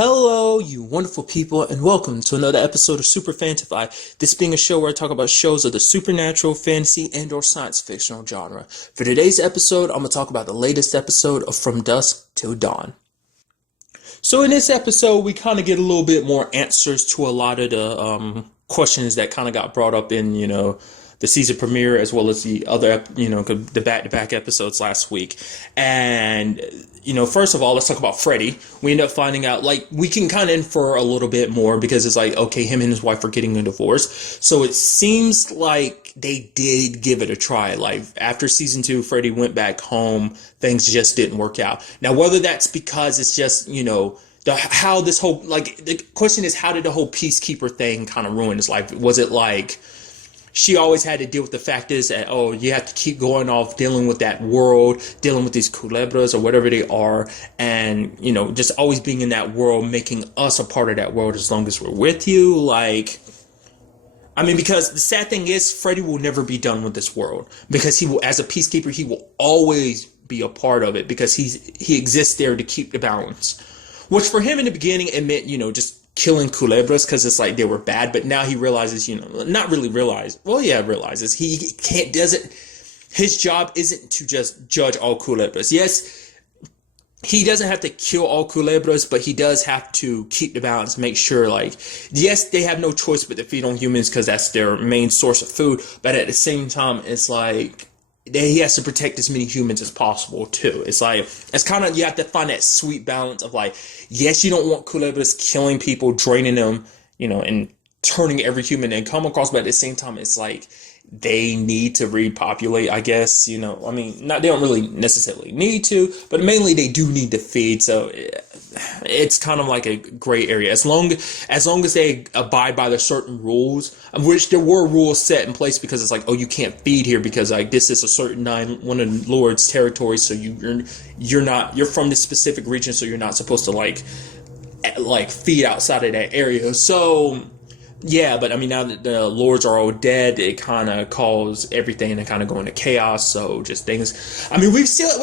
Hello, you wonderful people, and welcome to another episode of Super-Fanta-Fi. This being a show where I talk about shows of the supernatural, fantasy, and/or science fictional genre. For today's episode, I'm going to talk about the latest episode of From Dusk Till Dawn. So in this episode, we kind of get a little bit more answers to a lot of the questions that kind of got brought up in, the season premiere as well as the other, the back-to-back episodes last week. And, first of all, let's talk about Freddy. We end up finding out, we can kind of infer a little bit more because it's like, okay, him and his wife are getting a divorce. So it seems like they did give it a try. Like, after season 2, Freddy went back home. Things just didn't work out. Now, whether that's because it's just, how this whole, the question is, how did the whole peacekeeper thing kind of ruin his life? Was it like she always had to deal with the fact is that, oh, you have to keep going off dealing with that world, dealing with these culebras or whatever they are, and, just always being in that world, making us a part of that world as long as we're with you? Because the sad thing is, Freddy will never be done with this world, because he will, as a peacekeeper, he will always be a part of it, because he exists there to keep the balance. Which for him in the beginning, it meant, just killing culebras because it's like they were bad, but now he realizes, not really realizes he doesn't, his job isn't to just judge all culebras. Yes, he doesn't have to kill all culebras, but he does have to keep the balance, make sure, yes, they have no choice but to feed on humans because that's their main source of food, but at the same time, it's like he has to protect as many humans as possible too. It's kind of, you have to find that sweet balance of yes, you don't want culebras killing people, draining them, and turning every human they come across, but at the same time, it's they need to repopulate, I guess, they don't really necessarily need to, but mainly they do need to feed, so it's kind of like a gray area. As long as they abide by the certain rules, of which there were rules set in place, because it's you can't feed here because this is a certain one of the Lord's territories, so you're from this specific region, so you're not supposed to feed outside of that area. So yeah, but now that the lords are all dead, it kind of caused everything to kind of go into chaos. So just things, we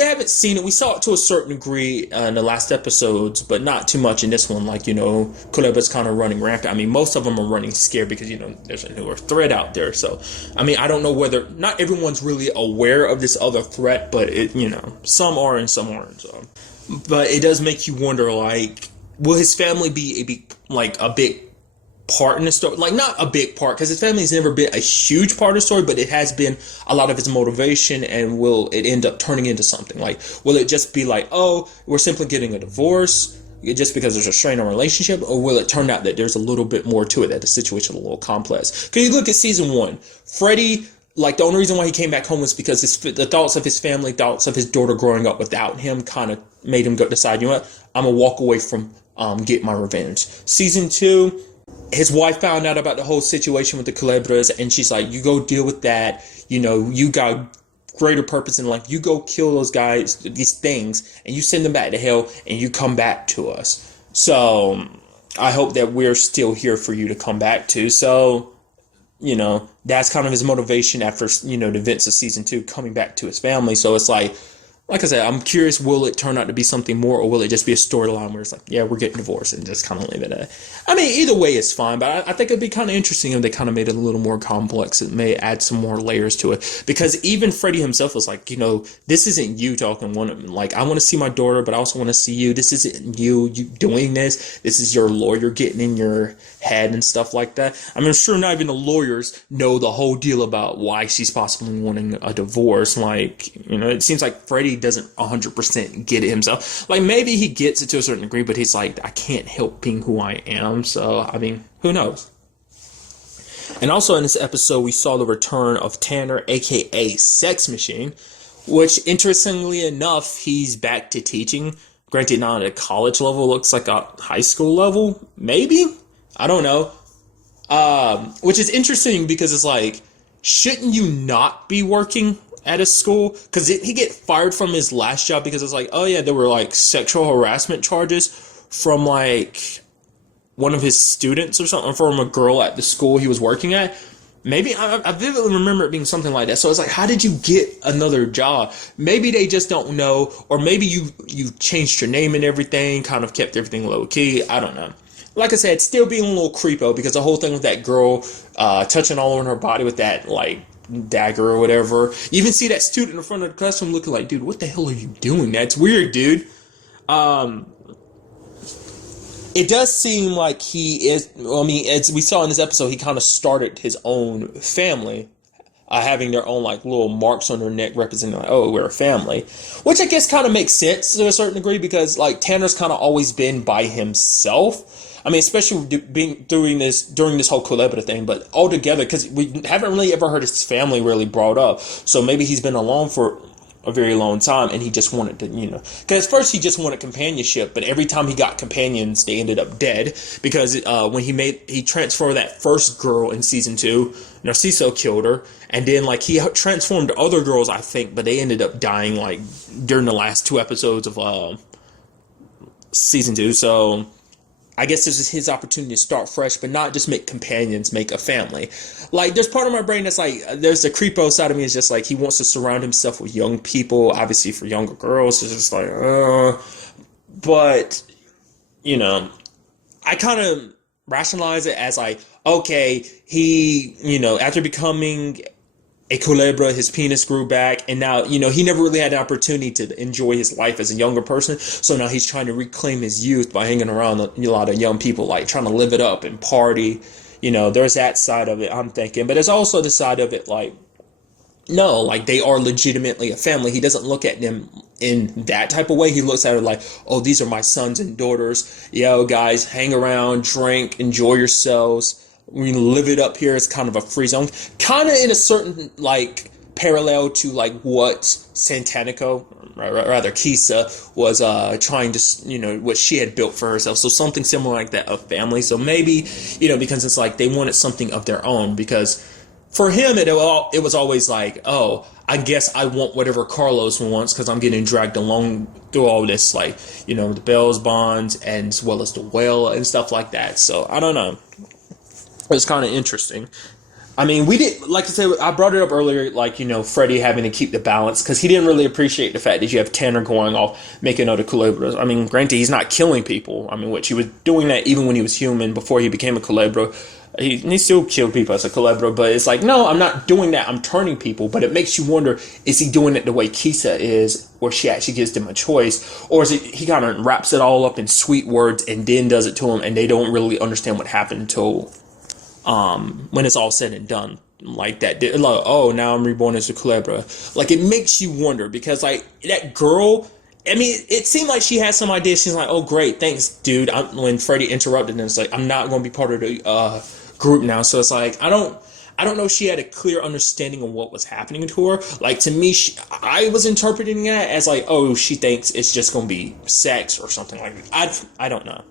haven't seen it. We saw it to a certain degree in the last episodes, but not too much in this one. Kuleba's kind of running rampant. Most of them are running scared because, there's a newer threat out there. So, I don't know whether, not everyone's really aware of this other threat, but some are and some aren't. So, but it does make you wonder, will his family be a big part in the story? Not a big part, because his family has never been a huge part of the story, but it has been a lot of his motivation. And will it end up turning into something? Will it just be oh, we're simply getting a divorce just because there's a strain on relationship, or will it turn out that there's a little bit more to it, that the situation is a little complex? Because you look at season 1, Freddy, the only reason why he came back home was because the thoughts of his family, thoughts of his daughter growing up without him, kind of made him decide, what, I'm gonna walk away from get my revenge. Season 2, his wife found out about the whole situation with the culebras, and she's like, you go deal with that. You got greater purpose in life. You go kill those guys, these things, and you send them back to hell, and you come back to us. So I hope that we're still here for you to come back to. So, that's kind of his motivation after, the events of season 2, coming back to his family. So it's like I said, I'm curious, will it turn out to be something more, or will it just be a storyline where it's yeah, we're getting divorced, and just kind of leave it at that? Either way is fine, but I think it'd be kind of interesting if they kind of made it a little more complex. It may add some more layers to it, because even Freddy himself was this isn't you talking one of them. I want to see my daughter, but I also want to see you. This isn't you doing this. This is your lawyer getting in your head and stuff like that. I'm sure not even the lawyers know the whole deal about why she's possibly wanting a divorce. It seems like Freddy doesn't 100% get it himself. Maybe he gets it to a certain degree, but he's I can't help being who I am. So, who knows? And also in this episode, we saw the return of Tanner, aka Sex Machine, which, interestingly enough, he's back to teaching. Granted, not at a college level, looks like a high school level, maybe? I don't know. Which is interesting because it's shouldn't you not be working at a school? Because he get fired from his last job because it's oh yeah, there were sexual harassment charges from one of his students or something, from a girl at the school he was working at. Maybe I vividly remember it being something like that. So it's like, how did you get another job? Maybe they just don't know, or maybe you changed your name and everything, kind of kept everything low key. I don't know. Like I said, still being a little creepo because the whole thing with that girl touching all over her body with that like dagger or whatever. You even see that student in front of the classroom looking like, dude, what the hell are you doing? That's weird, dude. Um, it does seem like he is. Well, I mean, as we saw in this episode, he kind of started his own family, having their own like little marks on their neck representing like, oh, we're a family, which I guess kind of makes sense to a certain degree because like Tanner's kind of always been by himself. I mean, especially being during this whole Culebra thing, but altogether because we haven't really ever heard his family really brought up. So maybe he's been alone for a very long time, and he just wanted to, because at first he just wanted companionship, but every time he got companions, they ended up dead because when he transformed that first girl in season 2, Narciso killed her, and then like he transformed other girls, I think, but they ended up dying like during the last 2 episodes of season 2. So I guess this is his opportunity to start fresh, but not just make companions, make a family. Like, there's part of my brain that's like, there's the creepo side of me is just like, he wants to surround himself with young people, obviously for younger girls. It's just like, but, I kind of rationalize it as like, okay, he, after becoming a Culebra, his penis grew back, and now, he never really had the opportunity to enjoy his life as a younger person, so now he's trying to reclaim his youth by hanging around a lot of young people, like, trying to live it up and party, there's that side of it, I'm thinking, but there's also the side of it, like, no, like, they are legitimately a family. He doesn't look at them in that type of way. He looks at it like, oh, these are my sons and daughters, yo, guys, hang around, drink, enjoy yourselves. We live it up here as kind of a free zone, kind of in a certain like parallel to like what Santanico, rather Kisa, was trying to, what she had built for herself. So something similar like that of family. So maybe, because it's like they wanted something of their own. Because for him, it was always like, oh, I guess I want whatever Carlos wants because I'm getting dragged along through all this, like, the Bells bonds and as well as the whale and stuff like that. So I don't know. It's kind of interesting. I mean, we did, like I said, I brought it up earlier, like, Freddie having to keep the balance because he didn't really appreciate the fact that you have Tanner going off making other Culebras. I mean, granted, he's not killing people. I mean, which he was doing that even when he was human before he became a Culebra. He still killed people as a Culebra, but it's like, no, I'm not doing that. I'm turning people. But it makes you wonder, is he doing it the way Kisa is, where she actually gives them a choice? Or is it he kind of wraps it all up in sweet words and then does it to them and they don't really understand what happened until when it's all said and done, like that, like, oh, now I'm reborn as a Culebra. Like, it makes you wonder because, like, that girl, I mean, it seemed like she had some idea. She's like, oh, great, thanks, dude. When Freddie interrupted, and it's like, I'm not going to be part of the group now. So it's like, I don't know if she had a clear understanding of what was happening to her. Like, to me, I was interpreting that as like, oh, she thinks it's just going to be sex or something like that. I don't know.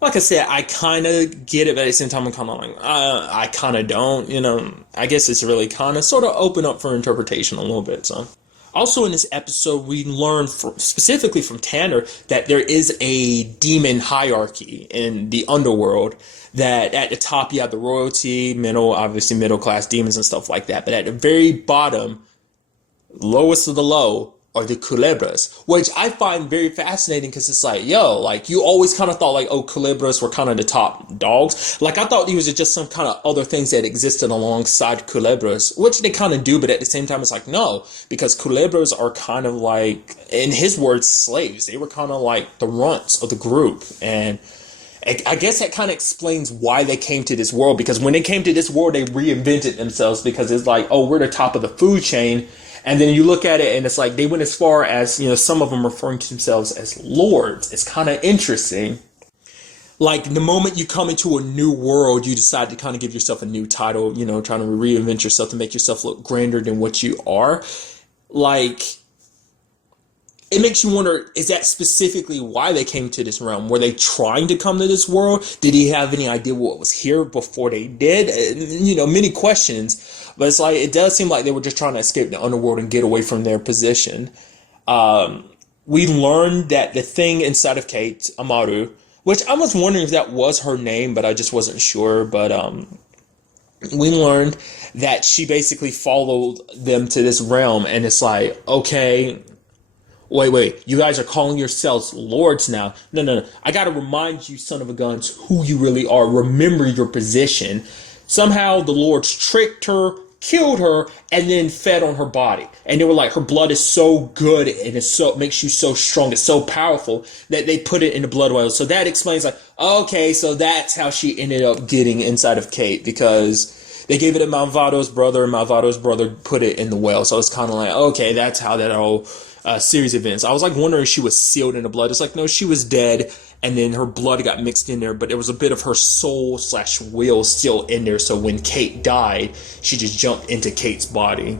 Like I said, I kind of get it, but at the same time, I'm kind of like, I kind of don't, I guess it's really kind of sort of open up for interpretation a little bit, so. Also in this episode, we learn specifically from Tanner that there is a demon hierarchy in the underworld, that at the top you have the royalty, obviously middle class demons and stuff like that, but at the very bottom, lowest of the low, are the Culebras, which I find very fascinating because it's like, yo, like you always kind of thought like, oh, Culebras were kind of the top dogs. Like I thought these were just some kind of other things that existed alongside Culebras, which they kind of do, but at the same time, it's like, no, because Culebras are kind of like, in his words, slaves. They were kind of like the runts of the group. And I guess that kind of explains why they came to this world, because when they came to this world, they reinvented themselves because it's like, oh, we're the top of the food chain. And then you look at it and it's like they went as far as, some of them referring to themselves as lords. It's kind of interesting. Like the moment you come into a new world, you decide to kind of give yourself a new title, trying to reinvent yourself to make yourself look grander than what you are. Like, it makes you wonder, is that specifically why they came to this realm? Were they trying to come to this world? Did he have any idea what was here before they did? Many questions. But it's like, it does seem like they were just trying to escape the underworld and get away from their position. We learned that the thing inside of Kate, Amaru, which I was wondering if that was her name, but I just wasn't sure. But we learned that she basically followed them to this realm, and it's like, okay, wait, you guys are calling yourselves lords now. No. I gotta remind you, son of a guns, who you really are. Remember your position. Somehow the lords tricked her, killed her, and then fed on her body. And they were like, her blood is so good and makes you so strong, it's so powerful that they put it in the blood oil. So that explains, like, okay, so that's how she ended up getting inside of Kate, because they gave it to Malvado's brother, and Malvado's brother put it in the well. So it's kind of like, okay, that's how that whole series of events. I was like wondering if she was sealed in the blood. It's like, no, she was dead, and then her blood got mixed in there, but there was a bit of her soul / will still in there. So when Kate died, she just jumped into Kate's body.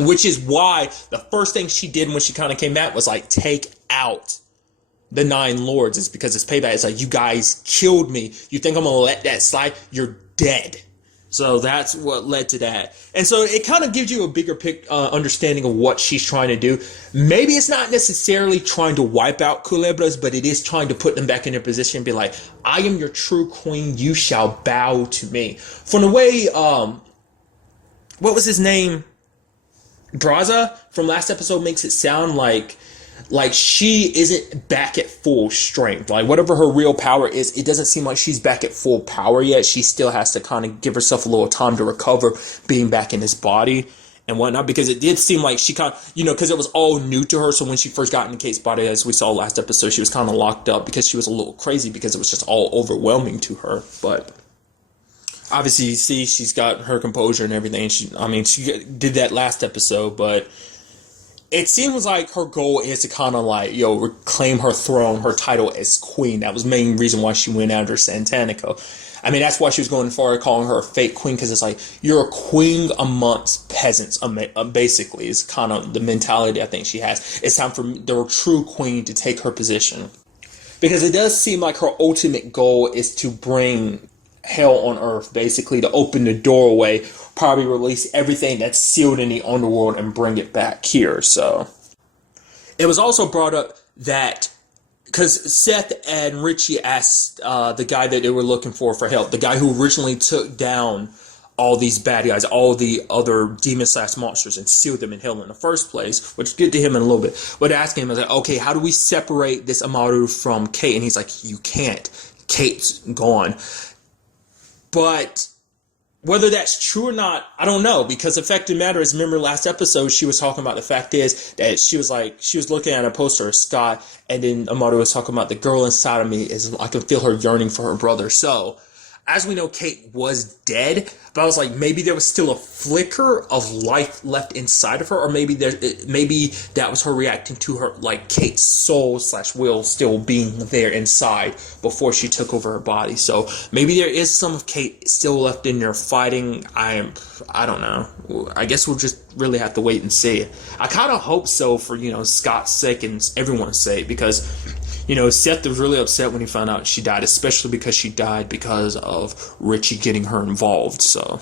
Which is why the first thing she did when she kind of came back was like take out the 9 lords. It's because it's payback. It's like, you guys killed me. You think I'm going to let that slide? You're dead. So that's what led to that. And so it kind of gives you a bigger understanding of what she's trying to do. Maybe it's not necessarily trying to wipe out Culebras, but it is trying to put them back in their position and be like, I am your true queen. You shall bow to me. From the way, what was his name? Braza from last episode makes it sound like she isn't back at full strength. Like, whatever her real power is, it doesn't seem like she's back at full power yet. She still has to kind of give herself a little time to recover being back in this body and whatnot, because it did seem like she kind of, because it was all new to her. So when she first got in Kate's body, as we saw last episode, she was kind of locked up because she was a little crazy, because it was just all overwhelming to her. But obviously, you see, she's got her composure and everything. She did that last episode, but it seems like her goal is to kind of like, reclaim her throne, her title as queen. That was the main reason why she went after Santanico. I mean, that's why she was going far calling her a fake queen, because it's like, you're a queen amongst peasants, basically. It's kind of the mentality I think she has. It's time for the true queen to take her position. Because it does seem like her ultimate goal is to bring hell on earth, basically, to open the doorway, probably release everything that's sealed in the underworld and bring it back here. So it was also brought up that because Seth and Richie asked the guy that they were looking for help, the guy who originally took down all these bad guys, all the other demon / monsters, and sealed them in hell in the first place, which get to him in a little bit. But asking him, I was like, okay, how do we separate this Amaru from Kate? And he's like, you can't. Kate's gone. But whether that's true or not, I don't know, because the fact of the matter is, remember last episode, she was talking about the fact is that she was looking at a poster of Scott, and then Amaru was talking about the girl inside of me I can feel her yearning for her brother. So, as we know, Kate was dead, but I was like, maybe there was still a flicker of life left inside of her, or maybe that was her reacting to her, like Kate's soul / will still being there inside before she took over her body. So maybe there is some of Kate still left in there fighting. I don't know. I guess we'll just really have to wait and see. I kind of hope so for, Scott's sake and everyone's sake, because Seth was really upset when he found out she died, especially because she died because of Richie getting her involved. So,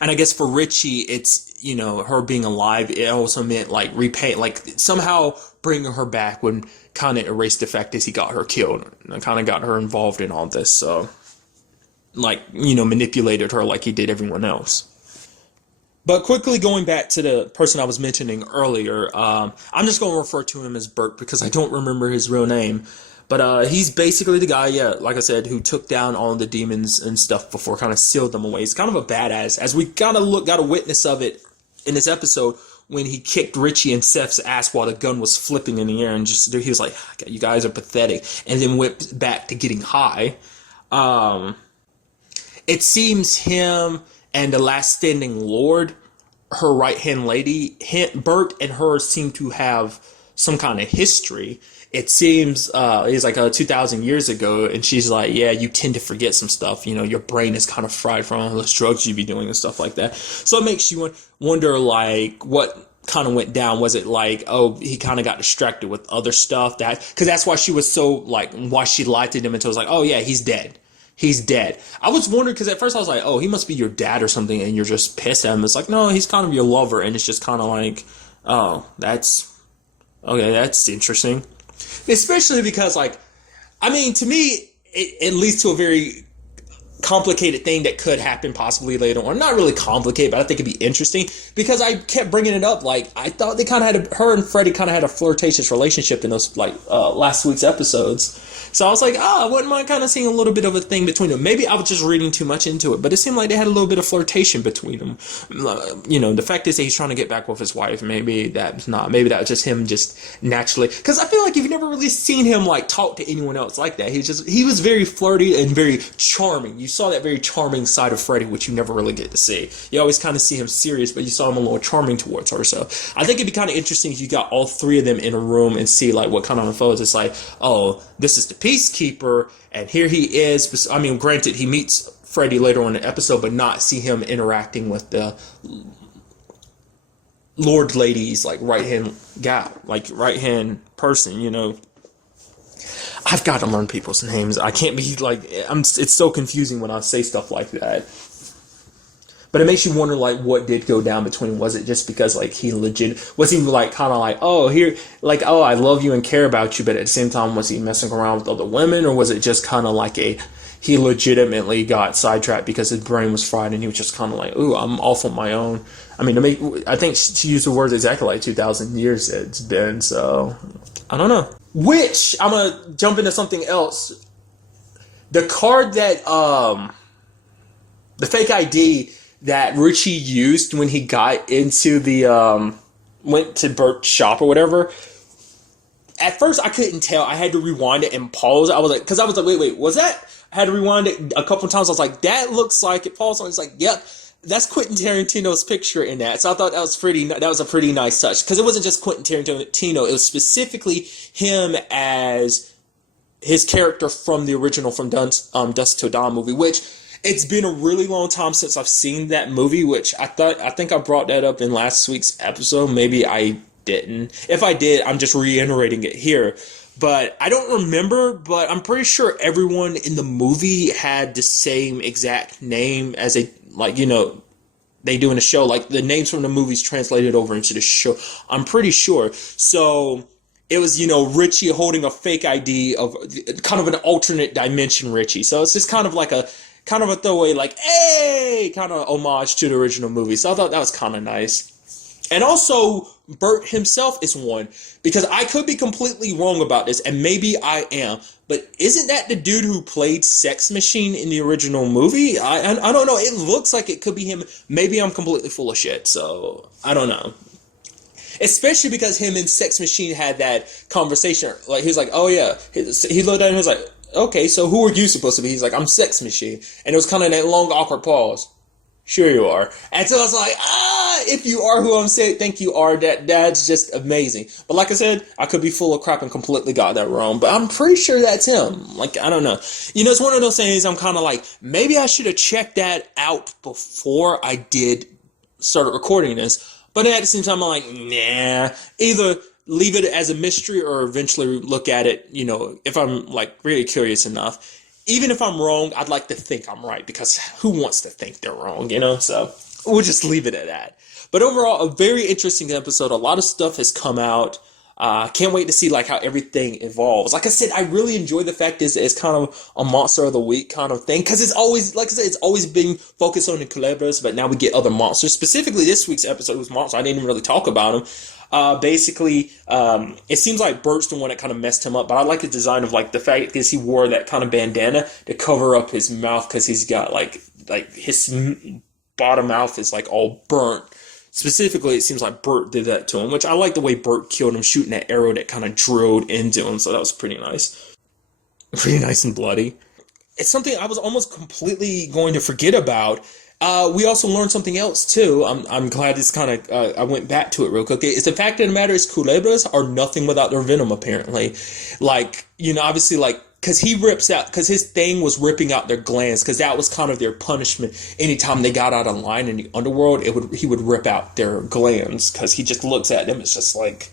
and I guess for Richie, it's, her being alive, it also meant like repay, like somehow bringing her back would kind of erase the fact that he got her killed and kind of got her involved in all this. So, like, manipulated her like he did everyone else. But quickly going back to the person I was mentioning earlier, I'm just going to refer to him as Bert because I don't remember his real name. But he's basically the guy, like I said, who took down all the demons and stuff before kind of sealed them away. He's kind of a badass, as we got a witness of it in this episode when he kicked Richie and Seth's ass while the gun was flipping in the air, and he was like, you guys are pathetic, and then went back to getting high. It seems him and the last standing lord, her right-hand lady, Bert and her seem to have some kind of history. It seems it's like 2,000 years ago, and she's like, yeah, you tend to forget some stuff. Your brain is kind of fried from all those drugs you be doing and stuff like that. So it makes you wonder, like, what kind of went down. Was it like, oh, he kind of got distracted with other stuff? Because that's why she was so, like, why she lied to him until it was like, oh, yeah, he's dead. He's dead. I was wondering, because at first I was like, oh, he must be your dad or something, and you're just pissed at him. It's like, no, he's kind of your lover, and it's just kind of like, oh, that's interesting. Especially because, like, I mean, to me, it leads to a very complicated thing that could happen possibly later on. Not really complicated, but I think it'd be interesting because I kept bringing it up. Like, I thought they kind of had her and Freddie kind of had a flirtatious relationship in those like last week's episodes. So I was like, I wouldn't mind kind of seeing a little bit of a thing between them. Maybe I was just reading too much into it, but it seemed like they had a little bit of flirtation between them. The fact is that he's trying to get back with his wife. Maybe that's not. Maybe that was just him just naturally. Because I feel like you've never really seen him like talk to anyone else like that. He was very flirty and very charming. You saw that very charming side of Freddie, which you never really get to see. You always kind of see him serious, but you saw him a little charming towards her. So I think it'd be kind of interesting if you got all three of them in a room and see like what kind of unfolds. It's like, oh, this is the peacekeeper, and here he is. I mean, granted, he meets Freddie later on in the episode, but not see him interacting with the Lord Lady's like right hand guy, like right hand person. I've got to learn people's names. I can't be like it's so confusing when I say stuff like that. But it makes you wonder, like, what did go down between? Was it just because, like, was he, like, kind of like, I love you and care about you, but at the same time, was he messing around with other women? Or was it just kind of like he legitimately got sidetracked because his brain was fried and he was just kind of like, ooh, I'm off on my own. I mean, I think she used the words exactly like 2,000 years it's been, so I don't know. Which, I'm going to jump into something else. The card that, the fake ID that Richie used when he got into the, went to Bert's shop or whatever. At first, I couldn't tell. I had to rewind it and pause. I was like, wait, was that? I had to rewind it a couple times. I was like, that looks like it. Pause. I was like, yep, that's Quentin Tarantino's picture in that. So I thought that was a pretty nice touch. Because it wasn't just Quentin Tarantino. It was specifically him as his character from the original From Dusk Till Dawn movie, which it's been a really long time since I've seen that movie, which I think I brought that up in last week's episode. Maybe I didn't. If I did, I'm just reiterating it here. But I don't remember, but I'm pretty sure everyone in the movie had the same exact name as they do in the show. Like, the names from the movies translated over into the show. I'm pretty sure. So it was, Richie holding a fake ID of kind of an alternate dimension Richie. So it's just kind of a throwaway, like, hey, kind of homage to the original movie. So I thought that was kind of nice. And also, Bert himself is one, because I could be completely wrong about this, and maybe I am, but isn't that the dude who played Sex Machine in the original movie? I don't know. It looks like it could be him. Maybe I'm completely full of shit, so I don't know. Especially because him and Sex Machine had that conversation. Like, he was like, oh yeah. He looked at him and was like, okay, so who are you supposed to be? He's like, I'm Sex Machine. And it was kind of that long, awkward pause. Sure you are. And so I was like, if you are who I'm saying, think you are, that's just amazing. But like I said, I could be full of crap and completely got that wrong. But I'm pretty sure that's him. Like, I don't know. It's one of those things I'm kind of like, maybe I should have checked that out before I started recording this. But at the same time, I'm like, nah. Either leave it as a mystery or eventually look at it, if I'm like really curious enough. Even if I'm wrong, I'd like to think I'm right, because who wants to think they're wrong, So we'll just leave it at that. But overall, a very interesting episode. A lot of stuff has come out. Can't wait to see like how everything evolves. Like I said, I really enjoy the fact that it's kind of a monster of the week kind of thing, because it's always, like I said, it's always been focused on the Culebras, but now we get other monsters. Specifically, this week's episode was monster. I didn't even really talk about them. Basically, it seems like Bert's the one that kind of messed him up, but I like the design of like the fact that he wore that kind of bandana to cover up his mouth, because he's got like his bottom mouth is like all burnt. Specifically, it seems like Bert did that to him, which I like the way Bert killed him, shooting that arrow that kind of drilled into him, so that was pretty nice. Pretty nice and bloody. It's something I was almost completely going to forget about. We also learned something else, too. I'm glad it's kind of, I went back to it real quick. It's the fact of the matter is Culebras are nothing without their venom, apparently. Like, obviously, like, because his thing was ripping out their glands, because that was kind of their punishment. Anytime they got out of line in the underworld, he would rip out their glands, because he just looks at them. It's like,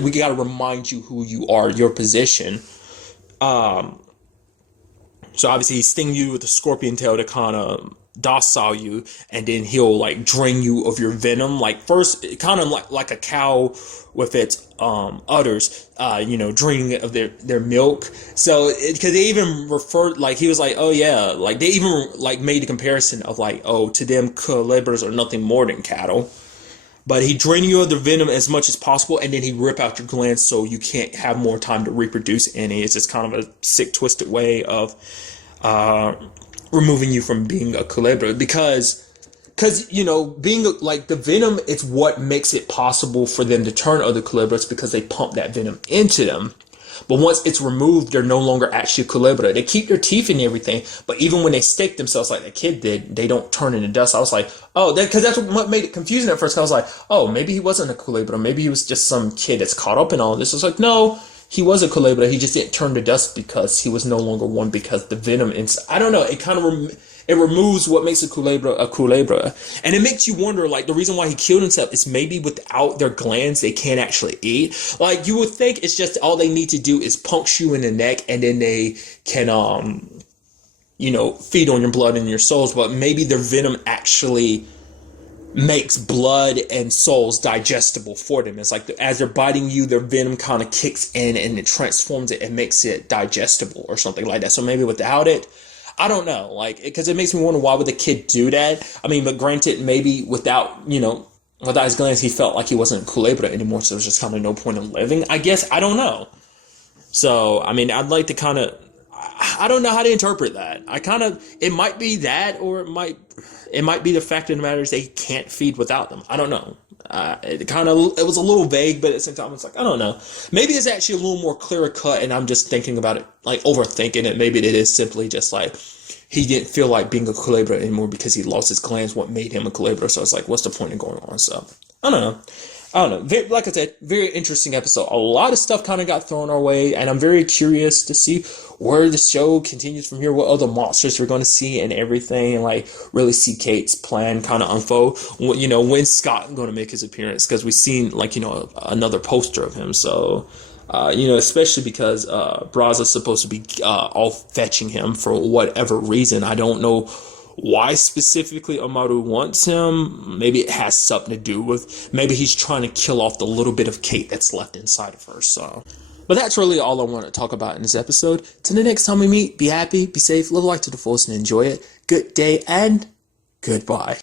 we got to remind you who you are, your position. So obviously he sting you with a scorpion tail to kind of docile you, and then he'll like drain you of your venom. Like first, kind of like a cow with its udders, draining it of their milk. So because they even referred, like he was like, oh yeah, like they even like made a comparison of like, oh, to them culebras are nothing more than cattle. But he drain you of the venom as much as possible, and then he rip out your glands so you can't have more time to reproduce any. It's just kind of a sick, twisted way of removing you from being a culebra, because being like the venom, it's what makes it possible for them to turn other culebras, because they pump that venom into them. But once it's removed, they're no longer actually a culebra. They keep their teeth and everything, but even when they stake themselves like that kid did, they don't turn into dust. I was like, oh, because that's what made it confusing at first. I was like, oh, maybe he wasn't a culebra. Maybe he was just some kid that's caught up in all this. I was like, no, he was a culebra. He just didn't turn to dust because he was no longer one, because the venom inside. I don't know. It kind of it removes what makes a culebra, and it makes you wonder. Like the reason why he killed himself is maybe without their glands they can't actually eat. Like you would think it's just all they need to do is puncture you in the neck, and then they can feed on your blood and your souls. But maybe their venom actually makes blood and souls digestible for them. It's like as they're biting you, their venom kind of kicks in and it transforms it and makes it digestible or something like that. So maybe without it, I don't know, like, because it makes me wonder, why would the kid do that? I mean, but granted, maybe without his glands, he felt like he wasn't a culebra anymore, so there's just kind of no point in living, I guess. I don't know. So, I mean, I'd like to kind of, I don't know how to interpret that. It might be that, or it might be the fact of the matter is they can't feed without them. I don't know. It was a little vague, but at the same time, it's like, I don't know. Maybe it's actually a little more clear cut, and I'm just thinking about it, like overthinking it. Maybe it is simply just like he didn't feel like being a culebra anymore because he lost his glands, what made him a culebra. So it's like, what's the point in going on? So I don't know. Like I said, very interesting episode. A lot of stuff kind of got thrown our way, and I'm very curious to see where the show continues from here, what other monsters we're going to see and everything, and like really see Kate's plan kind of unfold. When's Scott going to make his appearance? Because we've seen another poster of him. So, especially because Braza's supposed to be off fetching him for whatever reason. I don't know why specifically Amaru wants him. Maybe it has something to do with, maybe he's trying to kill off the little bit of Kate that's left inside of her. So, but that's really all I want to talk about in this episode. Till the next time we meet, be happy, be safe, live life to the fullest, and enjoy it. Good day and goodbye.